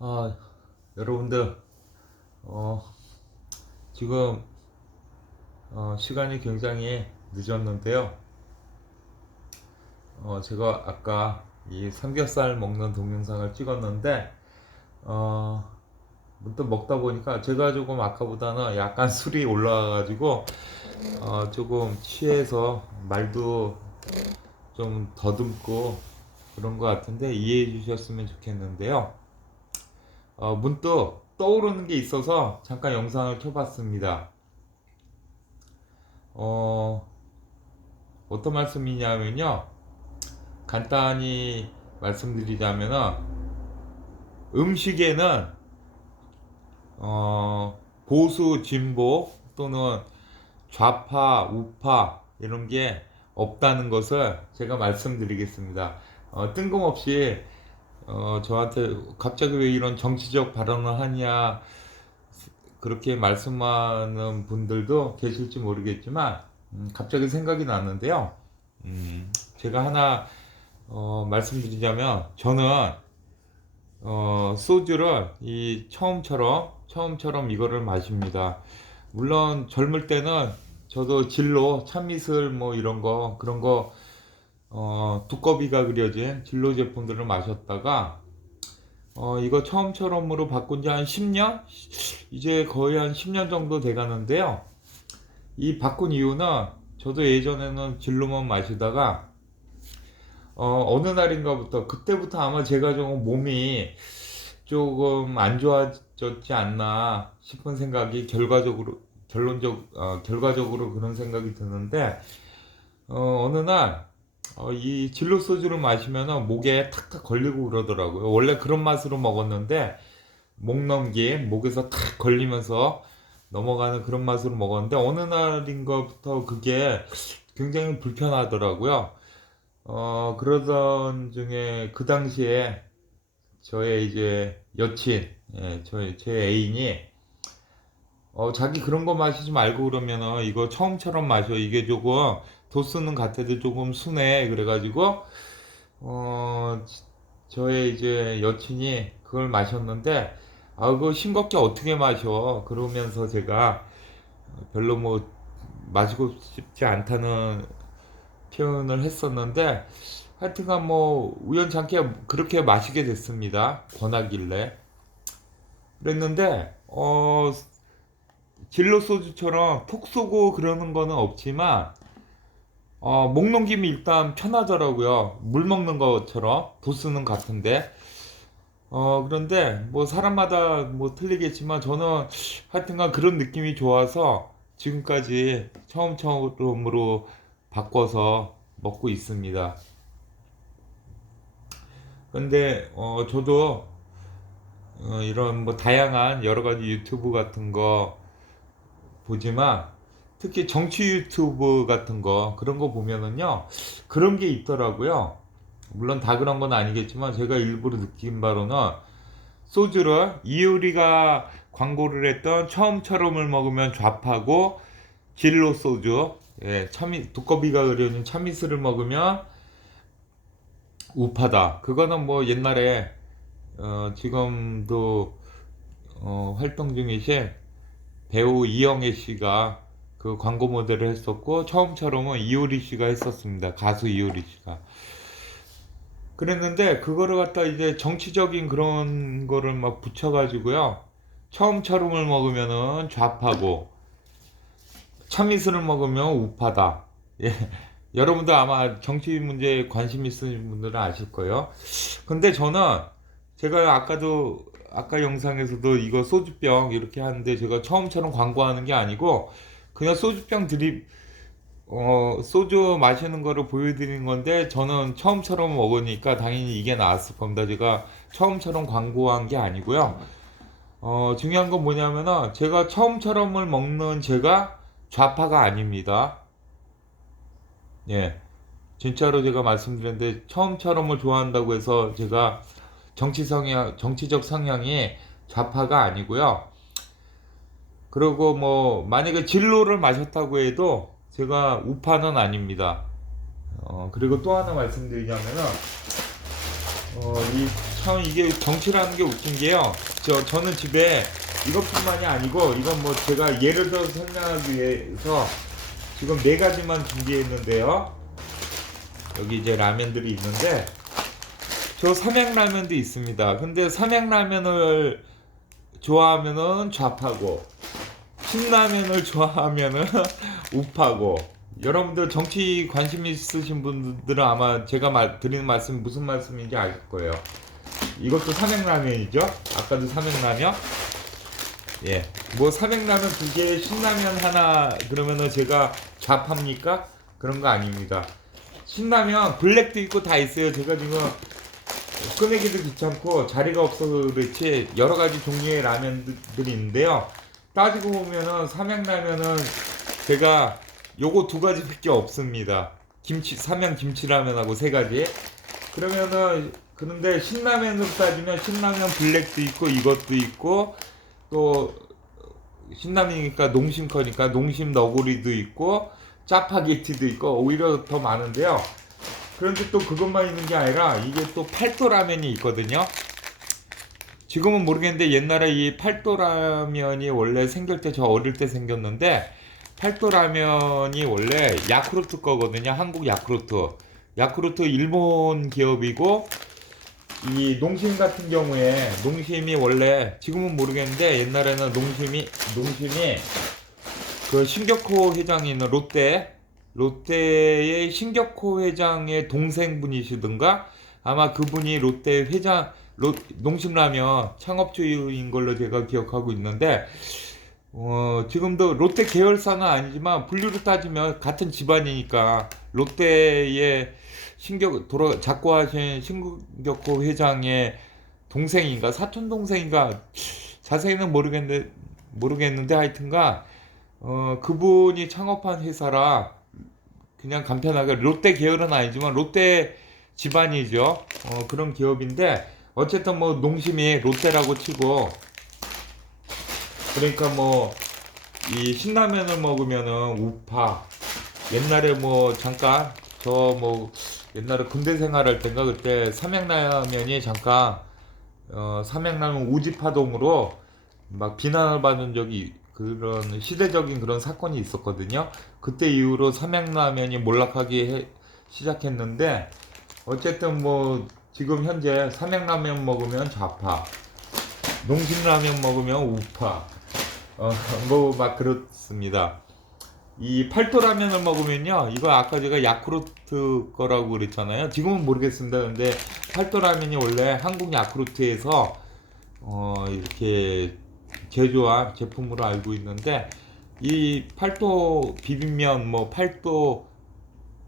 아, 여러분들, 어, 지금, 어, 시간이 굉장히 늦었는데요. 어, 제가 아까 이 삼겹살 먹는 동영상을 찍었는데, 어, 문득 먹다 보니까 제가 조금 아까보다는 약간 술이 올라와가지고, 어, 조금 취해서 말도 좀 더듬고 그런 것 같은데 이해해 주셨으면 좋겠는데요. 어, 문득 떠오르는 게 있어서 잠깐 영상을 켜봤습니다. 어, 어떤 말씀이냐면요. 간단히 말씀드리자면은 음식에는 어, 보수, 진보 또는 좌파, 우파 이런 게 없다는 것을 제가 말씀드리겠습니다. 어, 뜬금없이 어, 저한테 갑자기 왜 이런 정치적 발언을 하냐 그렇게 말씀하는 분들도 계실지 모르겠지만 음, 갑자기 생각이 났는데요. 음, 제가 하나 어, 말씀드리자면 저는 어, 소주를 이 처음처럼 처음처럼 이거를 마십니다. 물론 젊을 때는 저도 진로 참이슬 뭐 이런 거 그런 거 어, 두꺼비가 그려진 진로 제품들을 마셨다가 어, 이거 처음처럼으로 바꾼 지 한 10년? 이제 거의 한 10년 정도 돼 가는데요. 이 바꾼 이유는 저도 예전에는 진로만 마시다가 어, 어느 날인가부터 그때부터 아마 제가 좀 몸이 조금 안 좋아졌지 않나 싶은 생각이 결과적으로 결론적 어, 결과적으로 그런 생각이 드는데 어, 어느 날 어, 이 진로 소주를 마시면은 목에 탁탁 걸리고 그러더라고요. 원래 그런 맛으로 먹었는데 목 넘김 목에서 탁 걸리면서 넘어가는 그런 맛으로 먹었는데 어느 날인가부터 그게 굉장히 불편하더라고요. 어, 그러던 중에 그 당시에 저의 이제 여친, 예, 저의 제 애인이 어, 자기 그런 거 마시지 말고 그러면은 이거 처음처럼 마셔. 이게 조금 도수는 같아도 조금 순해. 그래가지고 어, 지- 저의 이제 여친이 그걸 마셨는데 아, 그거 싱겁게 어떻게 마셔? 그러면서 제가 별로 뭐 마시고 싶지 않다는 표현을 했었는데 하여튼간 뭐 우연찮게 그렇게 마시게 됐습니다. 권하길래. 그랬는데 어 진로 소주처럼 톡 쏘고 그러는 거는 없지만 어, 목 넘김이 일단 편하더라고요. 물 먹는 것처럼 도수는 같은데 어, 그런데 뭐 사람마다 뭐 틀리겠지만 저는 하여튼간 그런 느낌이 좋아서 지금까지 처음 처음으로 바꿔서 먹고 있습니다. 근데 어, 저도 어, 이런 뭐 다양한 여러 가지 유튜브 같은 거 보지만 특히 정치 유튜브 같은 거 그런 거 보면은요 그런 게 있더라고요. 물론 다 그런 건 아니겠지만 제가 일부러 느낀 바로는 소주를 이효리가 광고를 했던 처음처럼을 먹으면 좌파고 진로 소주 예, 참이 두꺼비가 그려진 참이슬을 먹으면 우파다. 그거는 뭐 옛날에 어, 지금도 어, 활동 중이신 배우 이영애 씨가 그 광고 모델을 했었고 처음처럼은 이효리 씨가 했었습니다. 가수 이효리 씨가. 그랬는데 그거를 갖다 이제 정치적인 그런 거를 막 붙여가지고요. 처음처럼을 먹으면은 좌파고 참이슬을 먹으면 우파다. 예. 여러분도 아마 정치 문제에 관심 있으신 분들은 아실 거예요. 근데 저는 제가 아까도 아까 영상에서도 이거 소주병 이렇게 하는데 제가 처음처럼 광고하는 게 아니고 그냥 소주병 드립 어 소주 마시는 거를 보여드리는 건데 저는 처음처럼 먹으니까 당연히 이게 나왔을 겁니다. 제가 처음처럼 광고한 게 아니고요. 어 중요한 건 뭐냐면은 제가 처음처럼을 먹는 제가 좌파가 아닙니다. 예. 진짜로 제가 말씀드렸는데 처음처럼을 좋아한다고 해서 제가 정치 성향, 정치적 성향이 좌파가 아니고요. 그리고 뭐 만약에 진로를 마셨다고 해도 제가 우파는 아닙니다. 어, 그리고 또 하나 말씀드리자면은 어, 이참 이게 정치라는 게 웃긴 게요. 저 저는 집에 이것뿐만이 아니고 이건 뭐 제가 예를 들어서 설명하기 위해서 지금 네 가지만 준비했는데요. 여기 이제 라면들이 있는데 저 삼양라면도 있습니다. 근데 삼양라면을 좋아하면은 좌파고 신라면을 좋아하면은 우파고 여러분들 정치 관심 있으신 분들은 아마 제가 말, 드리는 말씀이 무슨 말씀인지 알 거예요. 이것도 삼양라면이죠. 아까도 삼양라면. 예. 뭐 삼양라면 두 개, 신라면 하나 그러면은 제가 좌파입니까? 그런 거 아닙니다. 신라면 블랙도 있고 다 있어요. 제가 지금 꺼내기도 귀찮고 자리가 없어서 그렇지 여러 가지 종류의 라면들이 있는데요. 따지고 보면은 삼양라면은 제가 요거 두 가지밖에 없습니다. 김치 삼양 김치라면하고 세 가지. 그러면은 그런데 신라면으로 따지면 신라면 블랙도 있고 이것도 있고 또 신라면이니까 농심커니까 농심 너구리도 있고 짜파게티도 있고 오히려 더 많은데요. 그런데 또 그것만 있는 게 아니라 이게 또 팔도라면이 있거든요. 지금은 모르겠는데 옛날에 이 팔도라면이 원래 생길 때 저 어릴 때 생겼는데 팔도라면이 원래 야쿠르트 거거든요. 한국 야쿠르트. 야쿠르트 일본 기업이고 이 농심 같은 경우에 농심이 원래 지금은 모르겠는데 옛날에는 농심이 농심이 그 신격호 회장이 있는 롯데 롯데의 신격호 회장의 동생분이시든가 아마 그분이 롯데 회장 롯, 농심라면 창업주인 걸로 제가 기억하고 있는데 어, 지금도 롯데 계열사는 아니지만 분류로 따지면 같은 집안이니까 롯데의 신격 돌아 작고하신 신격호 회장의 동생인가 사촌 동생인가 자세히는 모르겠는데 모르겠는데 하여튼가 어, 그분이 창업한 회사라 그냥 간편하게 롯데 계열은 아니지만 롯데 집안이죠. 어, 그런 기업인데 어쨌든 뭐 농심이 롯데라고 치고 그러니까 뭐 이 신라면을 먹으면은 우파 옛날에 뭐 잠깐 저 뭐 옛날에 군대 생활할 때인가 그때 삼양라면이 잠깐 어 삼양라면 우지파동으로 막 비난을 받은 적이 그런 시대적인 그런 사건이 있었거든요. 그때 이후로 삼양라면이 몰락하기 해- 시작했는데 어쨌든 뭐 지금 현재 삼양라면 먹으면 좌파, 농심라면 먹으면 우파, 어, 뭐 막 그렇습니다. 이 팔도라면을 먹으면요, 이거 아까 제가 야쿠르트 거라고 그랬잖아요. 지금은 모르겠습니다. 근데 팔도라면이 원래 한국 야쿠르트에서 어, 이렇게 제조한 제품으로 알고 있는데 이 팔도 비빔면, 뭐 팔도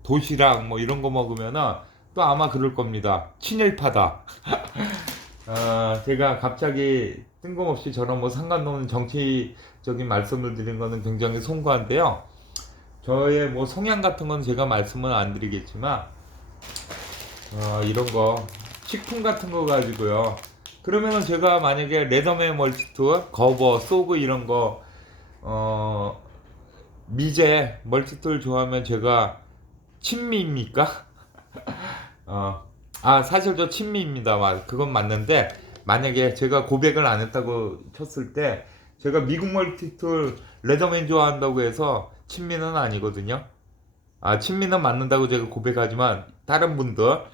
도시락 뭐 이런 거 먹으면은 또 아마 그럴 겁니다. 친일파다. 아, 제가 갑자기 뜬금없이 저런 뭐 상관없는 정치적인 말씀을 드린 거는 굉장히 송구한데요. 저의 뭐 성향 같은 건 제가 말씀은 안 드리겠지만, 어, 이런 거, 식품 같은 거 가지고요. 그러면은 제가 만약에 레더맨 멀티툴, 거버, 소그 이런 거, 어, 미제 멀티툴 좋아하면 제가 친미입니까? 어, 아, 사실 저 친미입니다. 마- 그건 맞는데, 만약에 제가 고백을 안 했다고 쳤을 때, 제가 미국 멀티툴 레더맨 좋아한다고 해서 친미는 아니거든요. 아, 친미는 맞는다고 제가 고백하지만, 다른 분들,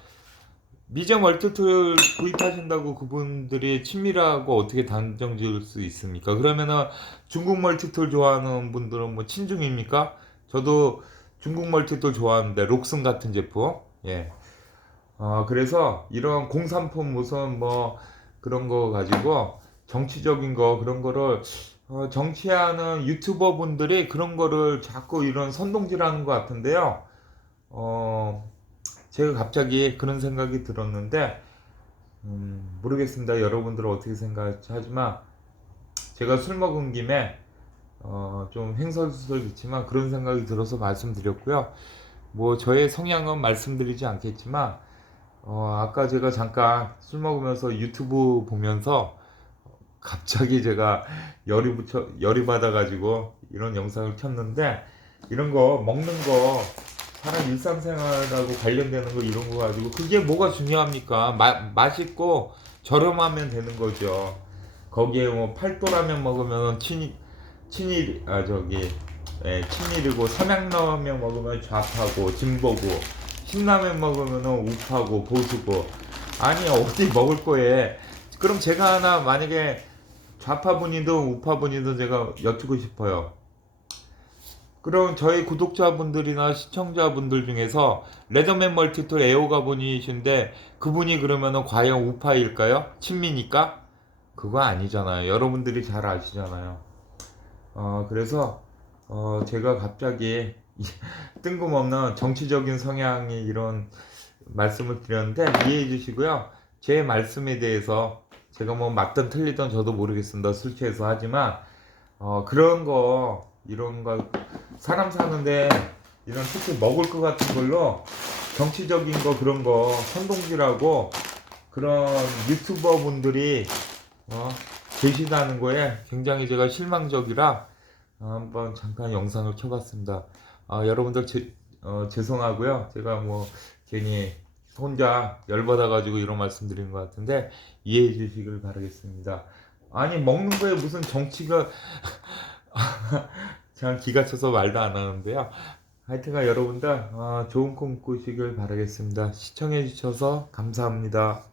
미제 멀티툴 구입하신다고 그분들이 친미라고 어떻게 단정 지을 수 있습니까? 그러면은 중국 멀티툴 좋아하는 분들은 뭐 친중입니까? 저도 중국 멀티툴 좋아하는데, 록슨 같은 제품. 예. 어, 그래서 이런 공산품 무슨 뭐 그런 거 가지고 정치적인 거 그런 거를 어, 정치하는 유튜버 분들이 그런 거를 자꾸 이런 선동질하는 것 같은데요. 어, 제가 갑자기 그런 생각이 들었는데 음, 모르겠습니다. 여러분들은 어떻게 생각할지 하지만 제가 술 먹은 김에 어, 좀 횡설수설했지만 그런 생각이 들어서 말씀드렸고요. 뭐 저의 성향은 말씀드리지 않겠지만 어, 아까 제가 잠깐 술 먹으면서 유튜브 보면서 갑자기 제가 열이 붙여, 열이 받아가지고 이런 영상을 켰는데 이런 거 먹는 거 사람 일상생활하고 관련되는 거 이런 거 가지고 그게 뭐가 중요합니까? 마, 맛있고 저렴하면 되는 거죠. 거기에 뭐 팔도라면 먹으면 친일 친일 아 저기 예, 친일이고 삼양라면 먹으면 좌파고 진보고 신라면 먹으면 우파고 보수고 아니 어디 먹을 거에 그럼 제가 하나 만약에 좌파분이든 우파분이든 제가 여쭙고 싶어요. 그럼 저희 구독자분들이나 시청자분들 중에서 레더맨 멀티톨 애호가 분이신데 그분이 그러면은 과연 우파일까요? 친미니까? 그거 아니잖아요. 여러분들이 잘 아시잖아요. 어, 그래서 어, 제가 갑자기 뜬금없는 정치적인 성향이 이런 말씀을 드렸는데 이해해 주시고요. 제 말씀에 대해서 제가 뭐 맞든 틀리든 저도 모르겠습니다. 술 취해서 하지만 어, 그런 거 이런 거 사람 사는데 이런 특히 먹을 것 같은 걸로 정치적인 거 그런 거 선동질하고 그런 유튜버 분들이 어, 계시다는 거에 굉장히 제가 실망적이라 어, 한번 잠깐 영상을 켜봤습니다. 아, 여러분들 제, 어, 죄송하고요. 제가 뭐 괜히 혼자 열받아가지고 이런 말씀 드린 것 같은데 이해해 주시길 바라겠습니다. 아니 먹는 거에 무슨 정치가 참 기가 차서 말도 안 하는데요. 하여튼간 여러분들 어, 좋은 꿈 꾸시길 바라겠습니다. 시청해 주셔서 감사합니다.